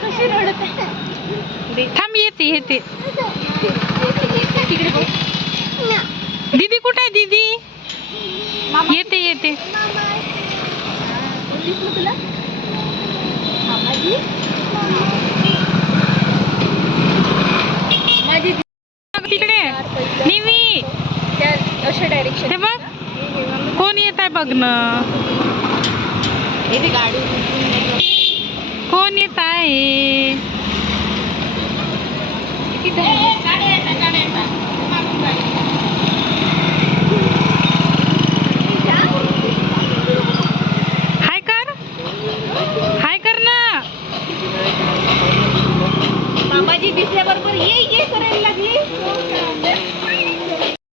कशी रडत आहे थांब येते येते तिकडे बघ। दीदी कुठे आहे दीदी? येते येते तुला? मामाजी माझी तिकडे. निवी. अशा डायरेक्शन बघ. कोण येत आहे बघ ना गाडी कोण येत आहे? किती